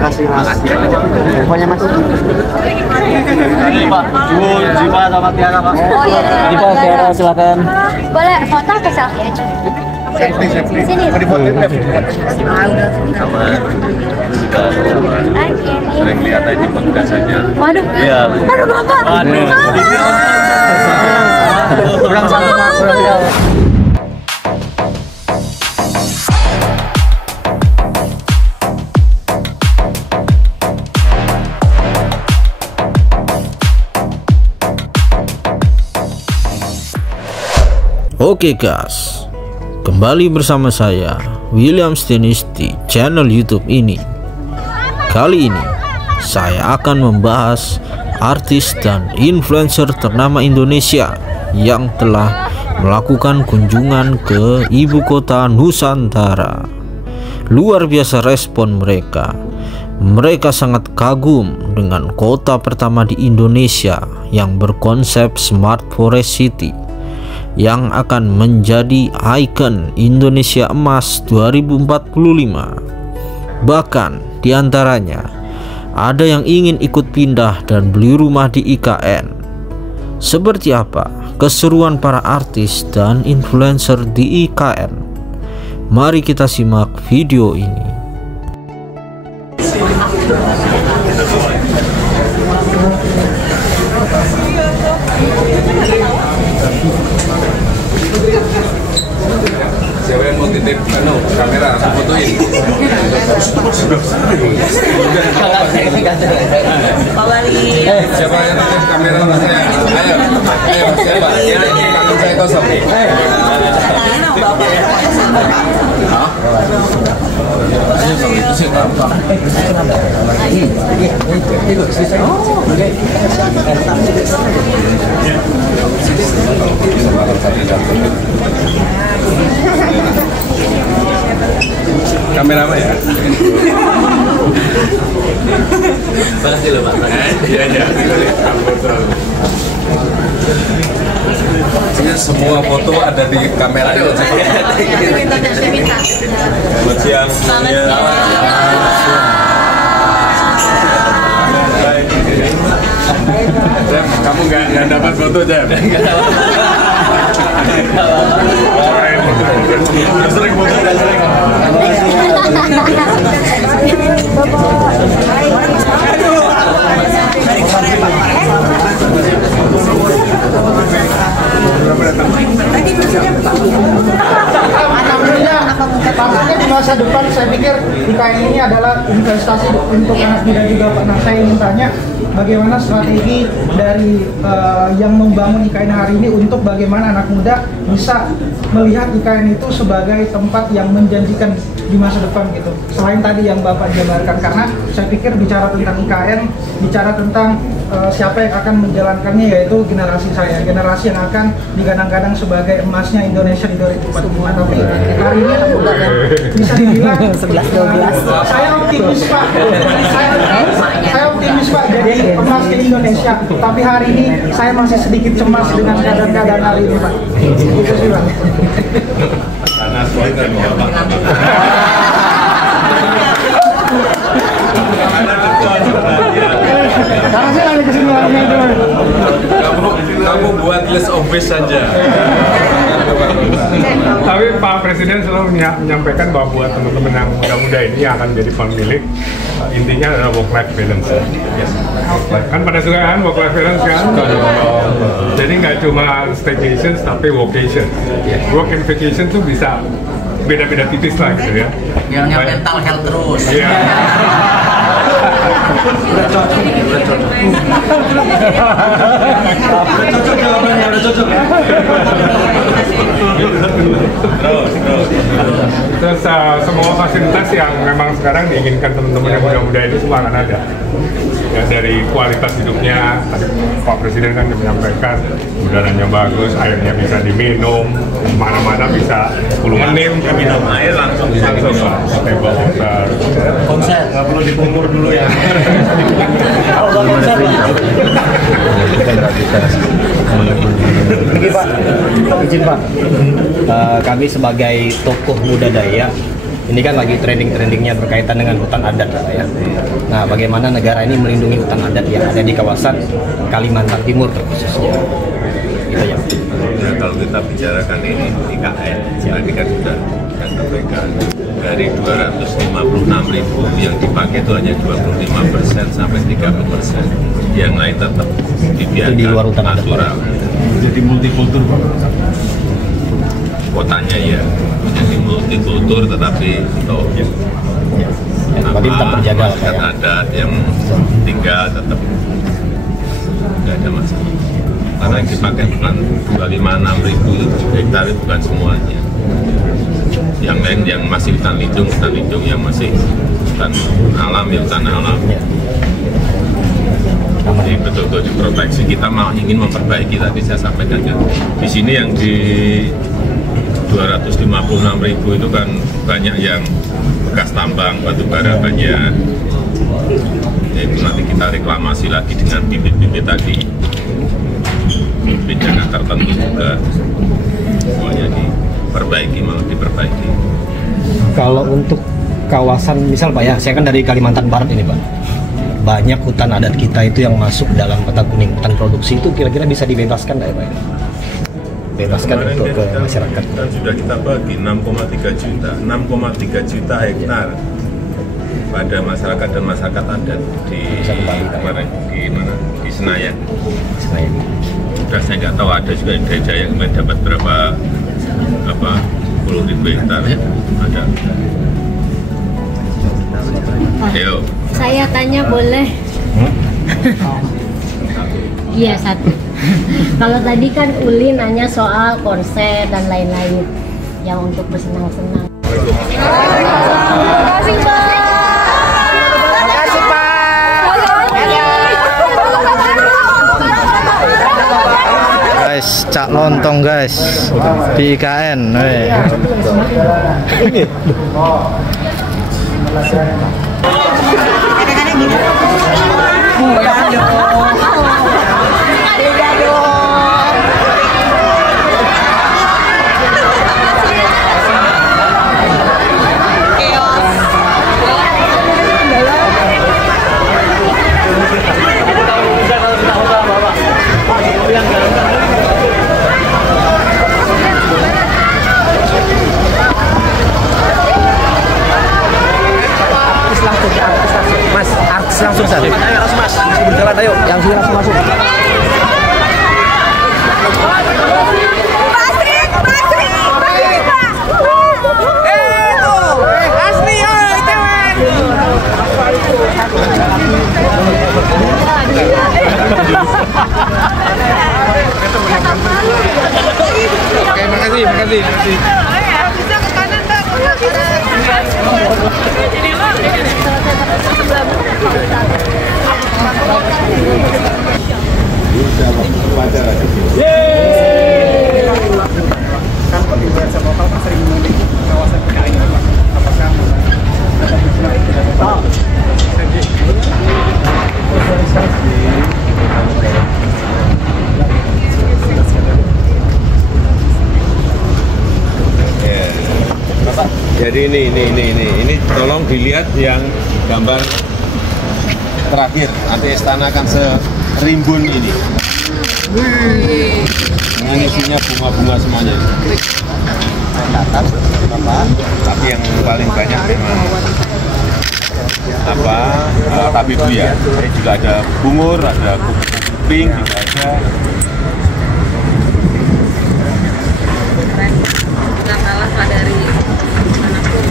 Makasih mas. Pokoknya mas. Ini Pak, Jiwa sama Tiara Pak. Oh iya. Jiwa, Tiara silakan. Boleh foto atau selfie aja? Sini. Sering lihat aja penggasannya. Waduh. Iya. Aduh bapak. Waduh. Kurang satu Pak, kurang tiga. Oke guys, kembali bersama saya William Stenis di channel YouTube ini. Kali ini saya akan membahas artis dan influencer ternama Indonesia yang telah melakukan kunjungan ke ibu kota Nusantara. Luar biasa respon mereka. Mereka sangat kagum dengan kota pertama di Indonesia yang berkonsep Smart Forest City, yang akan menjadi ikon Indonesia Emas 2045. Bahkan diantaranya ada yang ingin ikut pindah dan beli rumah di IKN. Seperti apa keseruan para artis dan influencer di IKN? Mari kita simak video ini. Siapa yang mau titip kamera aku fotoin? Siapa yang titip kamera sama saya? Ayo, siapa? Ini tangan saya kosong nih. Kalau itu sih gampang. Kamera apa ya? Makasih loh Pak. Iya. Semua foto ada di kamera itu. Selamat siang semuanya. Jam, kamu nggak dapat foto Jam? Sering foto, sering. Tampaknya di masa depan saya pikir IKN ini adalah investasi untuk anak muda juga Pak. Nah saya ingin tanya bagaimana strategi dari yang membangun IKN hari ini untuk bagaimana anak muda bisa melihat IKN itu sebagai tempat yang menjanjikan di masa depan gitu. Selain tadi yang Bapak jabarkan, karena saya pikir bicara tentang IKN, bicara tentang siapa yang akan menjalankannya, yaitu generasi saya, generasi yang akan digadang-gadang sebagai emasnya Indonesia di 2045. Tapi hari ini bisa dibilang 11-12. Saya optimis Pak. Saya optimis Pak jadi emas di Indonesia. Tapi hari ini saya masih sedikit cemas dengan keadaan hari ini Pak. Itu sih Pak. Karena Twitter Karena saya lagi kesini orangnya itu. kamu buat list of wish saja. Tapi Pak Presiden selalu menyampaikan bahwa buat teman-teman yang muda-muda ini yang akan jadi pemilik, intinya adalah work-life balance. Yes. Kan pada suka kan work-life balance kan? Jadi nggak cuma staycation tapi vocation. Work and vacation tuh bisa beda-beda tipis lah gitu ya. Yang mental health terus. Iya. Udah cocok ya. Terus semua fasilitas yang memang sekarang diinginkan teman-teman yang muda-muda itu semua akan ada. Ya, dari kualitas hidupnya, tadi Pak Presiden kan menyampaikan udaranya bagus, airnya bisa diminum, mana-mana bisa 10 menit minum air langsung bisa diminum. Table water. Konser nggak perlu dikumur dulu ya. Kalau konser Begini Pak, izin Pak, kami sebagai tokoh muda Dayak Ini kan lagi trending-trendingnya berkaitan dengan hutan adat ya. Nah, bagaimana negara ini melindungi hutan adat yang ada di kawasan Kalimantan Timur khususnya. Gitu ya. Nah, kalau kita bicarakan ini IKN, tadi kan sudah yang sampaikan dari 256.000 yang dipakai itu hanya 25% sampai 30%. Yang lain tetap dibiarkan di luar hutan adat. natural. Jadi multikultur Pak. Kotanya ya menjadi multikultur, tetapi untuk Berarti tetap terjaga lah, masyarakat ya. adat yang tinggal tetap nggak ada masalah. Karena yang dipakai bukan 256.000 hektar itu bukan semuanya. Yang lain yang masih hutan lindung yang masih hutan alam, ya hutan alam. Jadi betul-betul diproteksi. Kita malah ingin memperbaiki, tadi saya sampaikan kan. Di sini yang di 256.000 itu kan banyak yang bekas tambang batu bara banyak. Itu nanti kita reklamasi lagi dengan bibit-bibit tadi. Bibitnya nggak tertentu juga. Semuanya diperbaiki. Kalau untuk kawasan, misal Pak ya, saya kan dari Kalimantan Barat ini Pak. Banyak hutan adat kita itu yang masuk dalam peta kuning, hutan produksi itu kira-kira bisa dibebaskan nggak ya Pak? Bebaskan Kemarin untuk ke kan masyarakat. Dan sudah kita bagi 6,3 juta hektar pada masyarakat dan masyarakat adat di kemarin di mana, di Senayan. Sudah saya nggak tahu, ada juga di Jaya yang kemarin dapat berapa 10.000 hektar ada. Ayo. Saya tanya boleh? Iya, satu. Kalau tadi kan Uli nanya soal konser dan lain-lain yang untuk bersenang-senang. Makasih Pak. Guys, cak lontong guys di IKN. Langsung saja. Ayo langsung Mas. Berjalan ayo. Yang sini langsung masuk. Oke, makasih. Bisa ke kanan, Mbak. Jadi ini tolong dilihat yang gambar terakhir. Nanti istana akan serimbun ini. Dengan isinya bunga-bunga semuanya. Tapi yang paling banyak memang tapi itu ya. Ini juga ada bungur, ada kupu-kupu pink juga ada. Nggak kalah Pak dari manapun.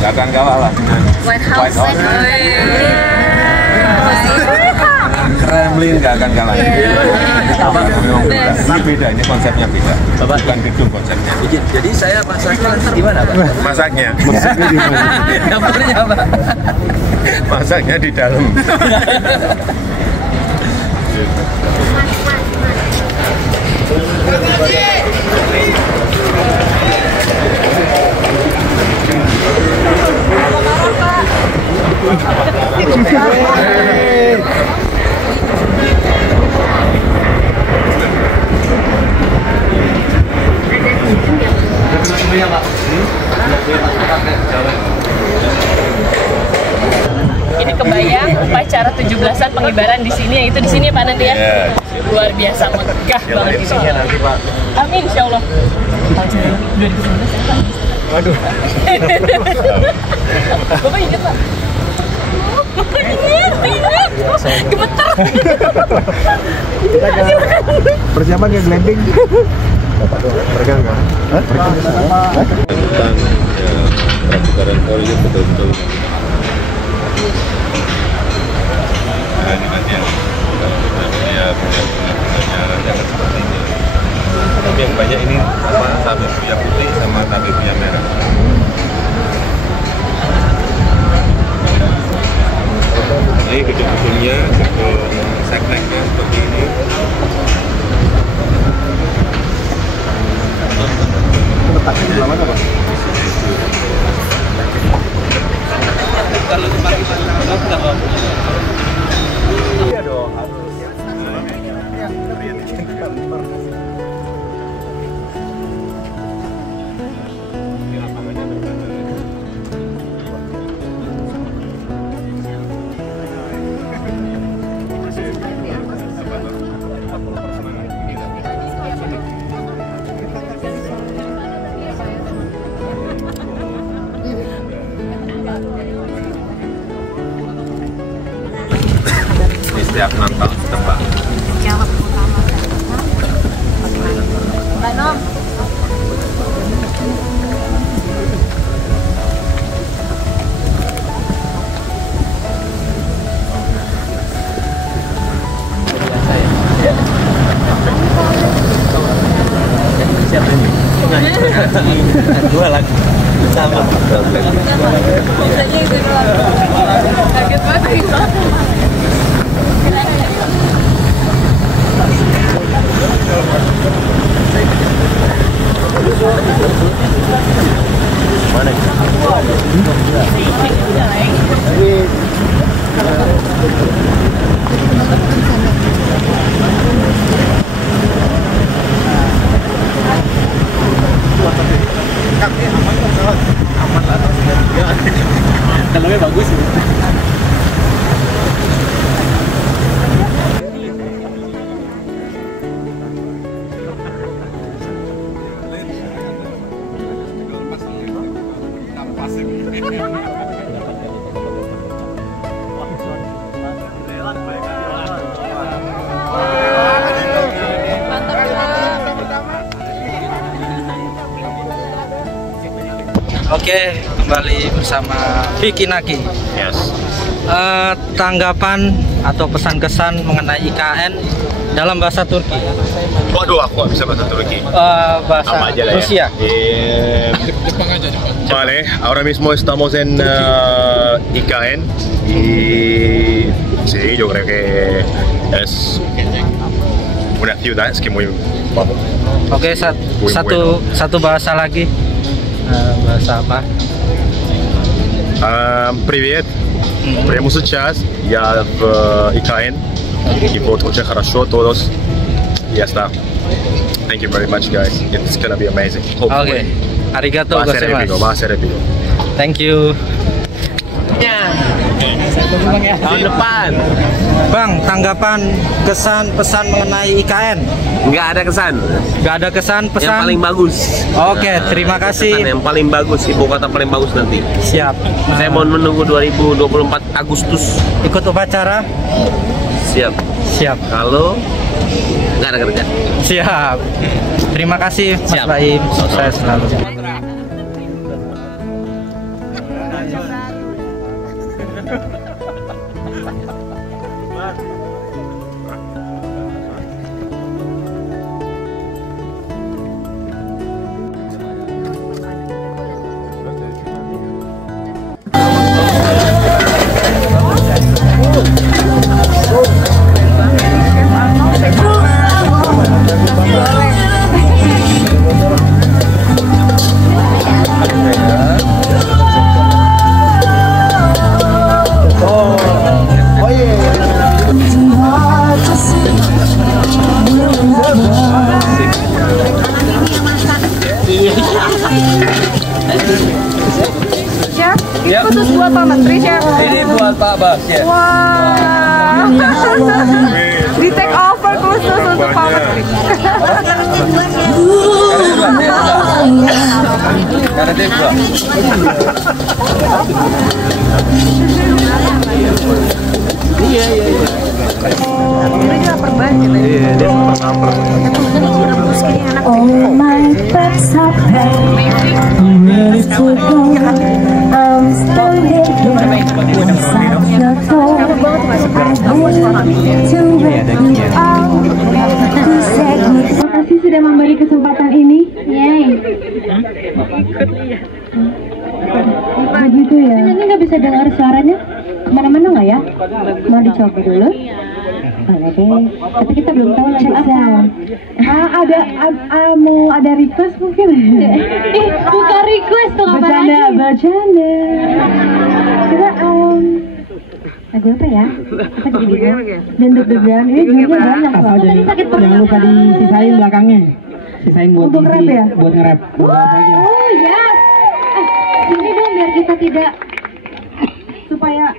Nggak akan kalah lah dengan White House. Kremlin nggak akan kalah. Ini beda, ini konsepnya beda. Bukan gedung konsepnya. Jadi saya masaknya di mana Pak? Masaknya. Dapurnya apa? Masaknya di dalam. Ini kebayang upacara 17-an pengibaran di sini, yaitu di sini ya Pak nanti ya. Luar biasa megah banget di sini. Amin insyaallah. Tahun 2019. Waduh. Bapak ingat Pak? Ingat. Gemetar. Kita ke persiapan ke glamping. Mereka enggak? Tentang perputaran politik betul-betul. Nah, ini kan yang kalau kita lihat jangan seperti ini. Tapi yang banyak ini apa tabir buaya putih sama tabir buaya merah. Ini gedung-gedungnya, gedung sekreknya seperti ini. Letaknya di mana, Pak? Iya dong, harus. Setiap Natal tebak. Jawab utama. Mbak Nom. Siapa ini? Dua lagi. Sama. Biasanya itu doang. Kaget banget. Dalamnya bagus. Oke, kembali bersama Vicky Naki. Yes. Tanggapan atau pesan kesan mengenai IKN dalam bahasa Turki. Waduh, aku nggak bisa bahasa Turki. Bahasa Sama aja lah Rusia. Jepang aja, Jepang. Vale, ahora mismo estamos en IKN y sí, yo creo que es una ciudad es que muy vamos. Oke, satu bahasa lagi. Bahasa apa? Привет. Прямо сейчас я в ИКН. И вот очень хорошо todos. Ya está. Thank you very much, guys. It's gonna be amazing. Oke. Arigato Va a ser épico, va a gozaimasu. ser épico. Thank you. Tahun depan. Bang, tanggapan, kesan, pesan mengenai IKN? Nggak ada kesan. Gak ada kesan, pesan? Yang paling bagus. Oke, terima kasih. Kesan yang paling bagus, ibu kota paling bagus nanti. Siap. Saya mau menunggu 2024 Agustus. Ikut upacara? Siap. Siap. Kalau nggak ada kerja. Siap. Terima kasih Mas Siap. Baim. Sukses selalu. Ya. Khusus buat Pak Menteri, Chef. Ini buat Pak Bas ya. Wah. Di take over khusus untuk Pak Menteri. Karena dia buat. Iya. Ini juga perban gitu. Iya, dia lapar. All my thoughts are packed, I'm ready to go. I'm standing here inside your door. I need to let you out to say goodbye. Terima kasih sudah memberi kesempatan ini. Yay. Begitu ya. Nanti nggak bisa dengar suaranya kemana-mana nggak ya? Mau dicoba dulu? Boleh deh. Tapi kita belum tahu lagi sound. Mau ada request mungkin? Bukan request tuh apa lagi? Bercanda. Kita lagu apa ya? Apa jadi dan deg-degan. Ini judulnya banyak loh. Tadi sakit perut. Jangan lupa disisain belakangnya. Sisain buat nge-rap ya? Buat nge-rap. Oh ya. Sini dong biar kita tidak supaya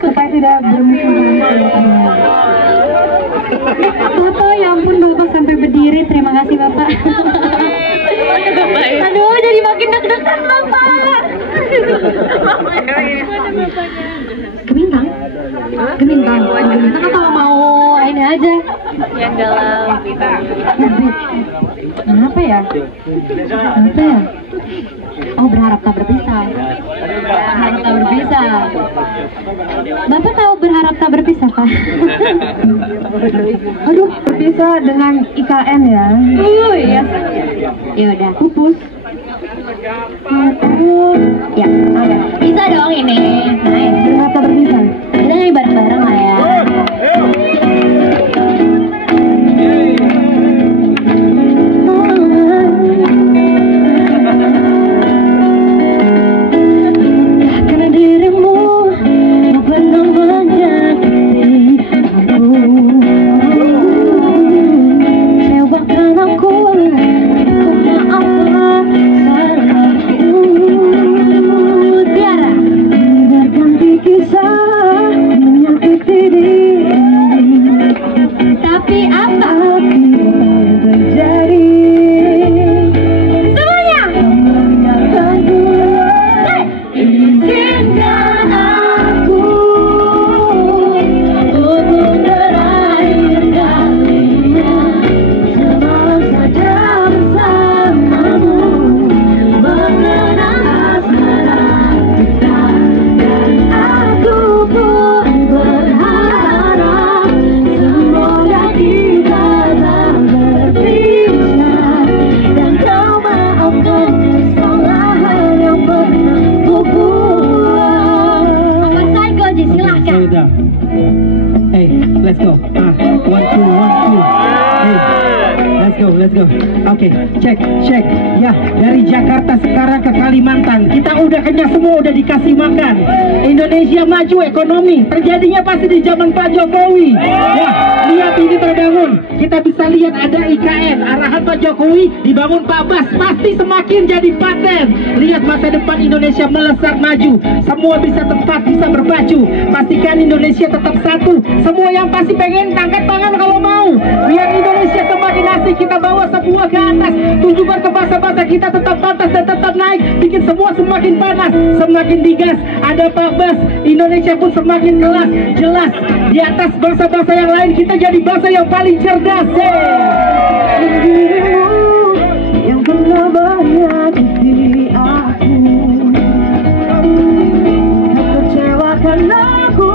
supaya tidak bermusuhan. Bapak, ya ampun Bapak sampai berdiri. Terima kasih Bapak. Aduh, jadi makin deg-degan Bapak. Gemintang? Gemintang atau mau ini aja? Yang dalam Kenapa ya? Kenapa ya? Oh, berharap tak berpisah. Berharap tak berpisah. Bapak tahu berharap tak berpisah, Pak? Aduh, berpisah dengan IKN ya? Iya. Ya udah, pupus. Ya, ada. Bisa dong ini. Nice. Berharap tak berpisah. Udah nih bareng-bareng lah ya. Let's go. Oke, cek. Ya, dari Jakarta sekarang ke Kalimantan. Kita udah kenyang semua, udah dikasih makan. Indonesia maju ekonomi. Terjadinya pasti di zaman Pak Jokowi. Ya, lihat ini terbangun. Kita bisa lihat ada IKN. Arahan Pak Jokowi dibangun Pak Bas. Pasti semakin jadi paten. Lihat masa depan Indonesia melesat maju. Semua bisa tempat, bisa berbaju. Pastikan Indonesia tetap satu. Semua yang pasti pengen angkat tangan kalau mau. Biar Indonesia semakin asik, kita bawa semua ke atas. Tunjukkan ke bangsa-bangsa kita tetap pantas dan tetap naik. Bikin semua semakin panas, semakin digas. Ada Pak Bas, Indonesia pun semakin jelas. Di atas bangsa-bangsa yang lain, kita jadi bangsa yang paling cerdas. Dirimu yang pernah banyak di aku, kecewakan aku.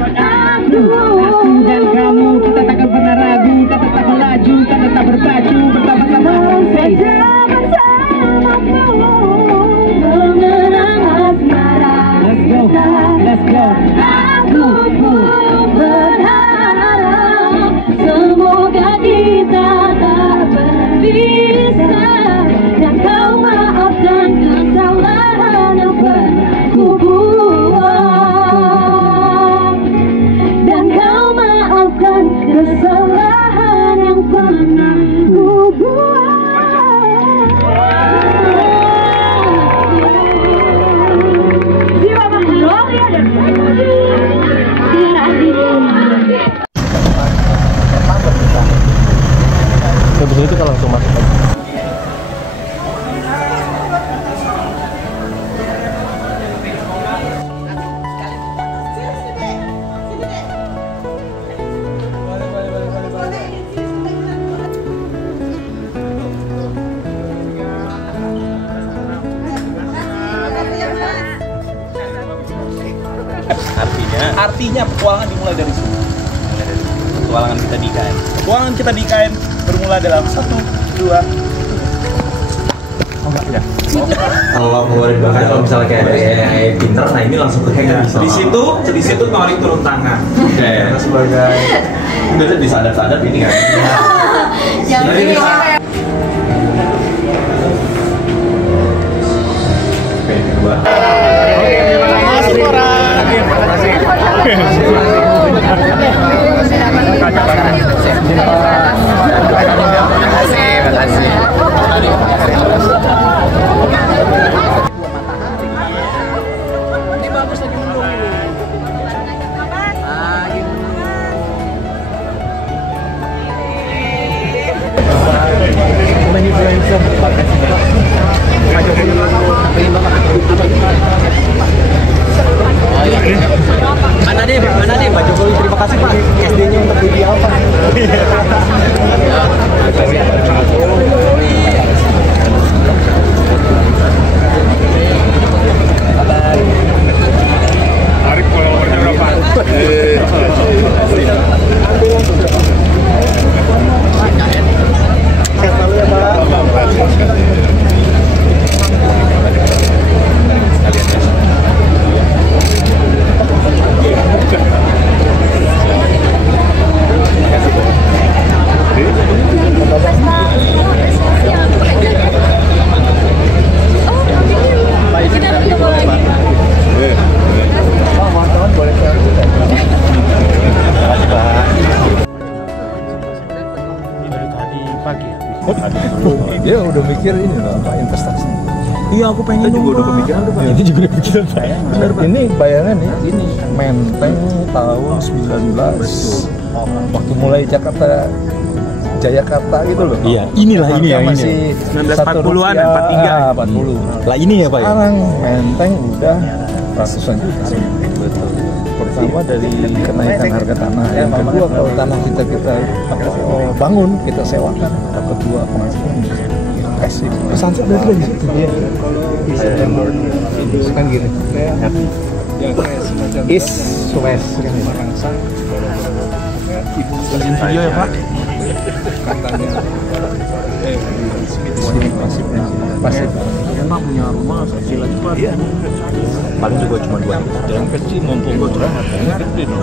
Aku dan kamu, kita takkan pernah ragu, kita tetap melaju, kita tetap berpacu bersama-sama. Let's go. Aku berharap semoga kita tak berpisah dan kau maafkan kesalahan yang pernah ku buat, dan kau maafkan kesalahan yang pernah ku buat. Habis itu kita langsung masuk aja. Artinya petualangan dimulai dari sini. Petualangan kita di IKN. Petualangan kita di IKN bermula dalam 1, 2. Kalau bahkan kalau misalnya kayak pinter, nah ini langsung ke hacker. Di situ Torik turun tangan. Oke. Sebagai udah disadap-sadap ini kan. Mana deh Pak Jokowi, terima kasih Pak SD-nya untuk video apa? Tarik followernya berapa? Dia udah mikir ini loh, Pak, investasi. Iya, aku pengen juga udah kepikiran tuh, Pak. Ini juga udah kepikiran, Pak. Bener, Pak. Ini bayangan ya, ini Menteng tahun 19. Waktu mulai Jayakarta gitu loh. Iya, inilah ini ya, masih 1940-an, 43. 40. Lah ini ya, Pak ya. Sekarang Menteng udah ratusan juta. Betul. Pertama dari kenaikan harga tanah, yang kedua kalau tanah kita bangun, kita sewakan, yang kedua penghasilan kasih. Sunset dari di situ. Iya. Kan gini. East West kan izin video ya Pak. Katanya pasif. Emang punya rumah kecil aja Pak. Iya. Paling juga cuma 2 hektar. Yang kecil mumpung gue curhat, gede dong.